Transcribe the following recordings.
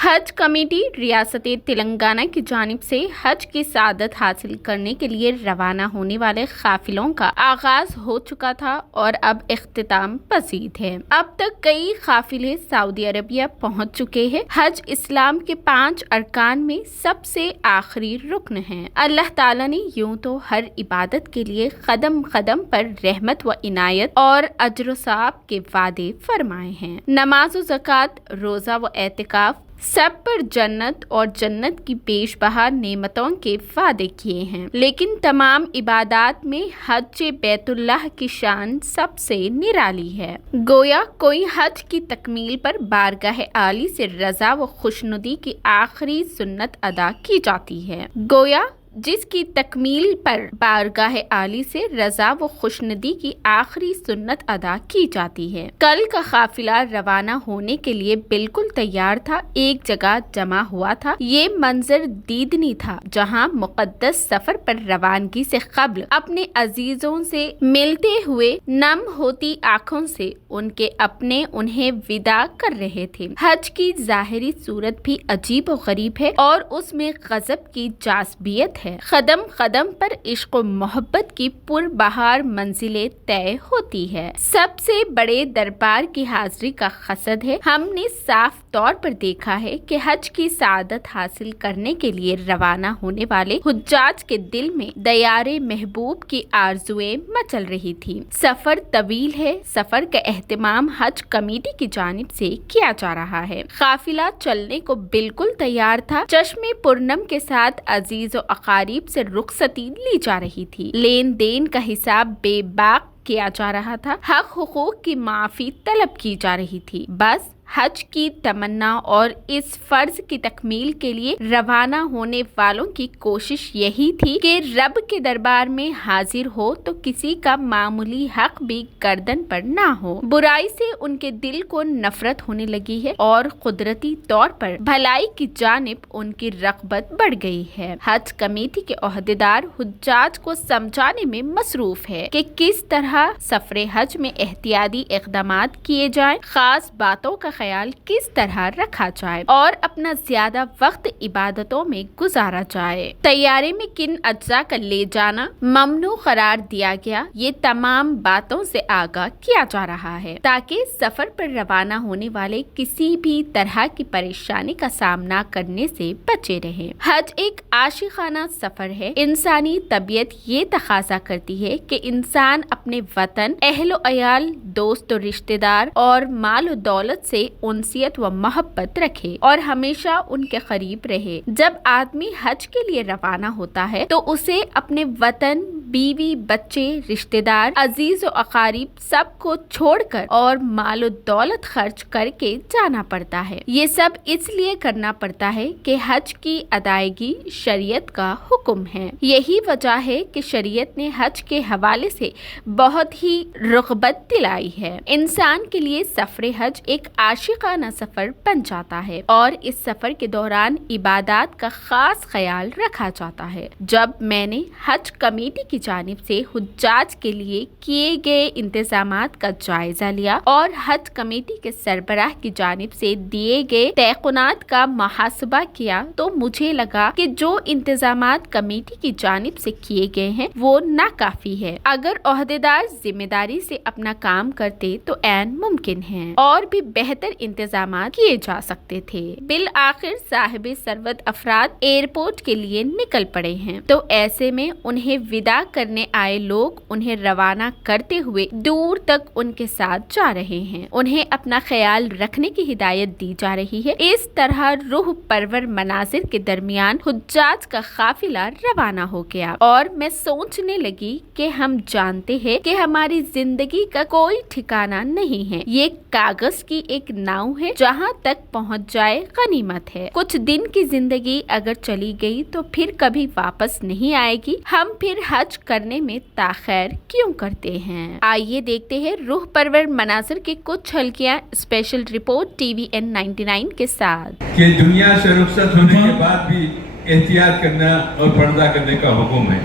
हज कमेटी रियासत तेलंगाना की जानिब से हज की सआदत हासिल करने के लिए रवाना होने वाले काफिलों का आगाज हो चुका था और अब इख्तिताम पजीद है। अब तक कई काफिले सऊदी अरबिया पहुंच चुके हैं। हज इस्लाम के 5 अरकान में सबसे आखिरी रुकन है। अल्लाह ताला ने यूं तो हर इबादत के लिए कदम कदम पर रहमत व इनायत और अजर सवाब के वादे फरमाए हैं। नमाज व ज़कात, रोजा व एतिकाफ सब पर जन्नत और जन्नत की बेशबहा नेमतों के वादे किए हैं, लेकिन तमाम इबादात में हज बैतुल्लाह की शान सबसे निराली है। गोया कोई हज की तकमील पर बारगाह आली से रजा व खुशनुदी की आखिरी सुन्नत अदा की जाती है। गोया जिसकी तकमील पर बारगाह आली से रजा व खुशनुदी की आखिरी सुन्नत अदा की जाती है। कल का काफिला रवाना होने के लिए बिल्कुल तैयार था, एक जगह जमा हुआ था। ये मंजर दीदनी था जहां मुकद्दस सफर पर रवानगी से कब्ल अपने अजीजों से मिलते हुए नम होती आंखों से उनके अपने उन्हें विदा कर रहे थे। हज की जाहिरी सूरत भी अजीब व गरीब है और उसमें गजब की जाज़बियत है। कदम कदम पर इश्क व मोहब्बत की पुरबहार मंजिलें तय होती है। सबसे बड़े दरबार की हाजिरी का कसद है। हमने साफ तौर पर देखा है कि हज की सआदत हासिल करने के लिए रवाना होने वाले हुज्जाज के दिल में दयारे महबूब की आरजुएं मचल रही थी। सफर तवील है। सफर का एहतमाम हज कमेटी की जानिब से किया जा रहा है। काफिला चलने को बिल्कुल तैयार था। चश्मे पूर्णम के साथ अजीज व अकारीब से रुखसती ली जा रही थी। लेन देन का हिसाब बेबाक किया जा रहा था। हक हुकूक की माफी तलब की जा रही थी। बस हज की तमन्ना और इस फर्ज की तकमील के लिए रवाना होने वालों की कोशिश यही थी कि रब के दरबार में हाजिर हो तो किसी का मामूली हक भी गर्दन पर ना हो। बुराई से उनके दिल को नफरत होने लगी है और कुदरती तौर पर भलाई की जानिब उनकी रग़बत बढ़ गई है। हज कमेटी के ओहदेदार हुज्जाज को समझाने में मसरूफ है कि किस तरह सफरे हज में एहतियाती इक़दामात किए जाएं, खास बातों का ख्याल किस तरह रखा जाए और अपना ज्यादा वक्त इबादतों में गुजारा जाए। तैयारी में किन अज्जा का ले जाना ममनू करार दिया गया, ये तमाम बातों से आगाह किया जा रहा है ताकि सफर पर रवाना होने वाले किसी भी तरह की परेशानी का सामना करने से बचे रहे। हज एक आशिकाना सफर है। इंसानी तबीयत ये तकाजा करती है कि इंसान अपने वतन, अहलो अयाल, दोस्त और रिश्तेदार और माल और दौलत से उनसियत व मोहब्बत रखे और हमेशा उनके करीब रहे। जब आदमी हज के लिए रवाना होता है तो उसे अपने वतन, बीवी, बच्चे, रिश्तेदार, अजीज और अकारीब सबको छोड़कर और मालो दौलत खर्च करके जाना पड़ता है। ये सब इसलिए करना पड़ता है कि हज की अदायगी शरीयत का हुक्म है। यही वजह है कि शरीयत ने हज के हवाले से बहुत ही रग़बत दिलाई है। इंसान के लिए सफर हज एक आशिकाना सफर बन जाता है और इस सफर के दौरान इबादत का खास ख्याल रखा जाता है। जब मैंने हज कमेटी की जानिब से हुज्जाज के लिए किए गए इंतजामात का जायजा लिया और हज कमेटी के सरबराह की जानिब से दिए गए तयक़ुनात का मुहासबा किया तो मुझे लगा कि जो इंतजामात कमेटी की जानिब से किए गए हैं वो नाकाफी है। अगर ओहदेदार जिम्मेदारी से अपना काम करते तो ऐन मुमकिन है और भी बेहतर इंतजामात किए जा सकते थे। बिल आखिर साहिब सरवत अफराद एयरपोर्ट के लिए निकल पड़े हैं, तो ऐसे में उन्हें विदा करने आए लोग उन्हें रवाना करते हुए दूर तक उनके साथ जा रहे हैं। उन्हें अपना ख्याल रखने की हिदायत दी जा रही है। इस तरह रूह परवर मनाजिर के दरमियान हुज्जाज का काफिला रवाना हो गया और मैं सोचने लगी कि हम जानते हैं कि हमारी जिंदगी का कोई ठिकाना नहीं है। ये कागज की एक नाव है, जहाँ तक पहुँच जाए गनीमत है। कुछ दिन की जिंदगी अगर चली गई तो फिर कभी वापस नहीं आएगी। हम फिर हज करने में ताखैर क्यों करते हैं? आइए देखते हैं रूह परवर मनाजिर की कुछ झलकियां स्पेशल रिपोर्ट TVN 99 के साथ। कि दुनिया से रुखसत होने के बाद भी एहतियात करना और पर्दा करने का हुक्म है।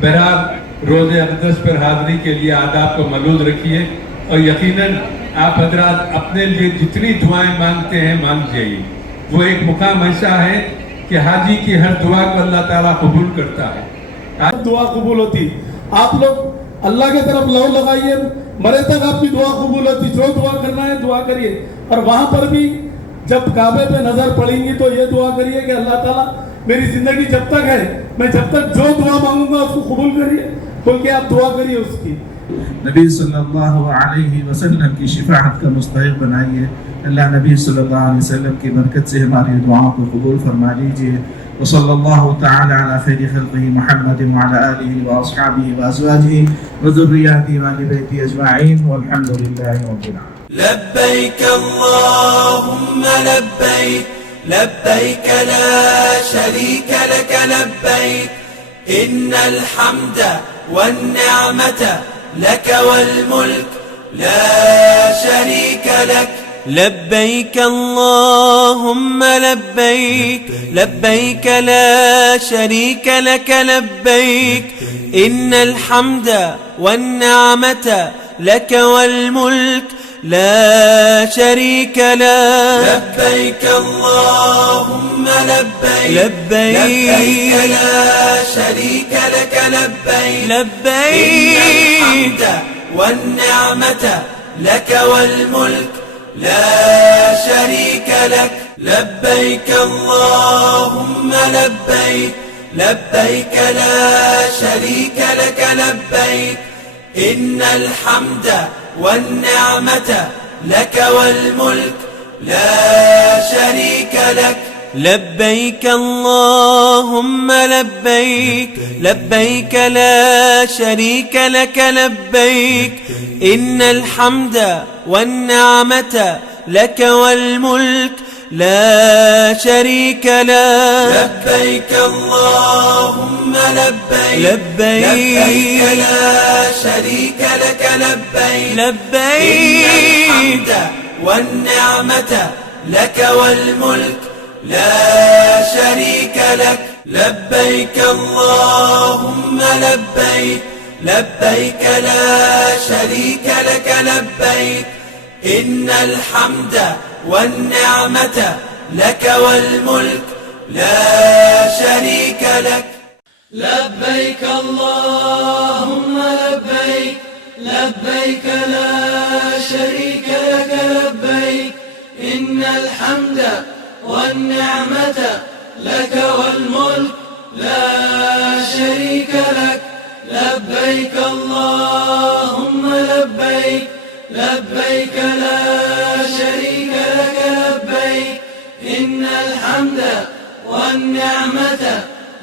बहरहाल रोज़े अक़दस पर हाज़िरी के लिए आदाब को मलूज़ रखिए और यकीनन आप हजरात अपने लिए जितनी दुआएं मांगते हैं मांग जाइए। वो एक मुकाम ऐसा है कि हाजी की हर दुआ को अल्लाह ताला कबूल करता है। दुआ कबूल होती। आप लोग अल्लाह की तरफ लौ लगाइए, मरे तक आपकी दुआ कबूल होती। जो दुआ करना है दुआ करिए। और वहां पर भी जब काबे पे नजर पड़ेंगी तो ये दुआ करिए कि अल्लाह ताला मेरी जिंदगी जब तक है, मैं जब तक जो दुआ मांगूंगा उसको कबूल करिए, बोल के आप दुआ करिए उसकी। नबी सल्लल्लाहु अलैहि वसल्लम की शिफाअत का मुस्तहिक बनाइए। अल्लाह नबी सल्लल्लाहु अलैहि वसल्लम की बरकत से हमारी दुआओं को कबूल फरमा लीजिए। वसल्लल्लाहु तआला अला खैरि खल्क़िही मुहम्मद व अला आलिहि व अस्हाबिही व अज़वाजिही व ज़ुर्रिय्यतिही व अहलि बैतिही अजमईन वल्हम्दुलिल्लाहि रब्बिल आलमीन। लब्बैक अल्लाहुम्मा लब्बैक लब्बैक ला शरीक लक लब्बैक इन्नल हम्द वन निअमत लक वल मुल्क ला शरीक लक। لبيك اللهم لبيك لبيك لا شريك لك لبيك إن الحمد والنعمة لك والملك لا شريك لك. لبيك اللهم لبيك لبيك لا شريك لك لبيك لبيك إن الحمد والنعمة لك والملك لا شريك لك. لبيك اللهم لبيك لبيك لا شريك لك لبيك إن الحمد والنعمة لك والملك لا شريك لك. لبيك اللهم لبيك لبيك لا شريك لك لبيك إن الحمد والنعمة لك والملك لا شريك لك. لبيك اللهم لبيك لبيك لا شريك لك لبيك لبيك إن الحمد والنعمة لك والملك لا شريك لك. لبيك اللهم لبيك لبيك لا شريك لك لبيك إن الحمد والنعمة لك والملك لا شريك لك. لبيك اللهم لبيك لبيك لا شريك لك لبيك إن الحمد والنعمة لك والملك لا شريك لك. لبيك اللهم لبيك لبيك لا شريك لك لبيك إن الحمد والنعمة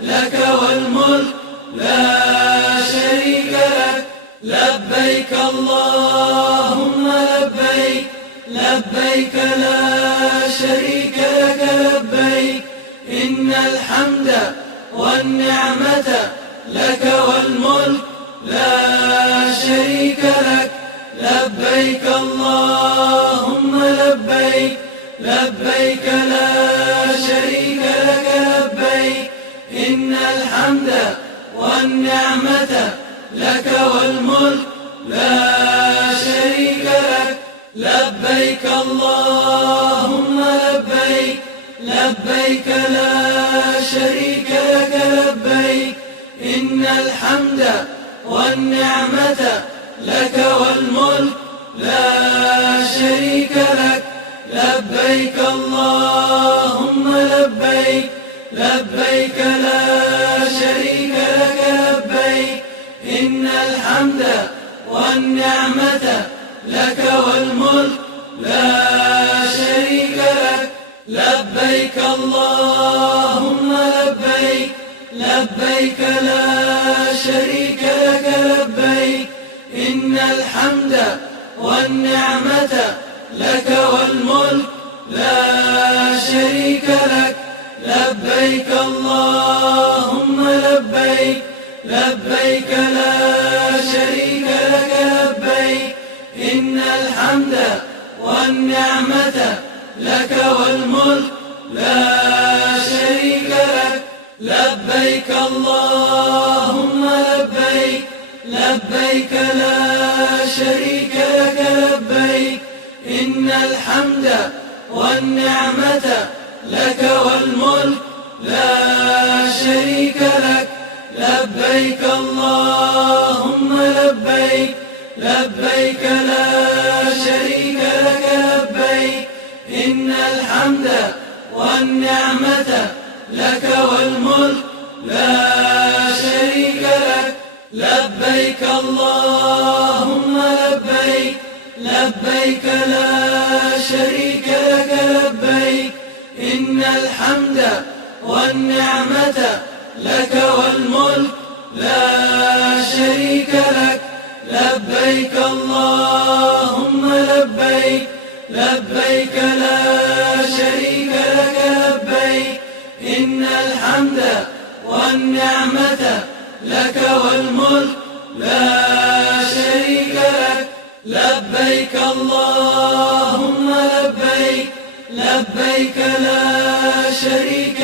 لك والملك لا شريك لك. لبيك اللهم لبيك لبيك لا شريك لك لبيك إن الحمد والنعمة لك والملك لا شريك لك. لبيك اللهم لبيك لبيك لا شريك لك لبيك إن الحمد والنعمة لك والملك لا شريك لك. لبيك اللهم لبيك لبيك لا شريك لك لبيك إن الحمد والنعمة لك والملك لا شريك لك. لبيك اللهم لبيك لبيك لا شريك لك لبيك إن الحمد والنعمة لك والملك لا شريك لك. لبيك اللهم لبيك لبيك لا شريك لك لبيك إن الحمد والنعمة لك والملك لا شريك لك. لبيك اللهم لبيك لبيك لا شريك لك لبيك إن الحمد والنعمة لك والملك لا شريك لك. لبيك اللهم لبيك لبيك لا شريك لك لبيك إن الحمد والنعمة لك والملك لا شريك لك لبيك اللهم لبيك لبيك لا شريك لك لبيك إن الحمد والنعمة لك والملك لا شريك لك لبيك اللهم لبيك لبيك لا شريك لك لبيك إن الحمد والنعمة لك والملك لا شريك لك لبيك اللهم لبيك لبيك لا شريك لك لبيك إن الحمد والنعمة لك والملك لا شريك لك لبيك اللهم لبيك لبيك لا شريك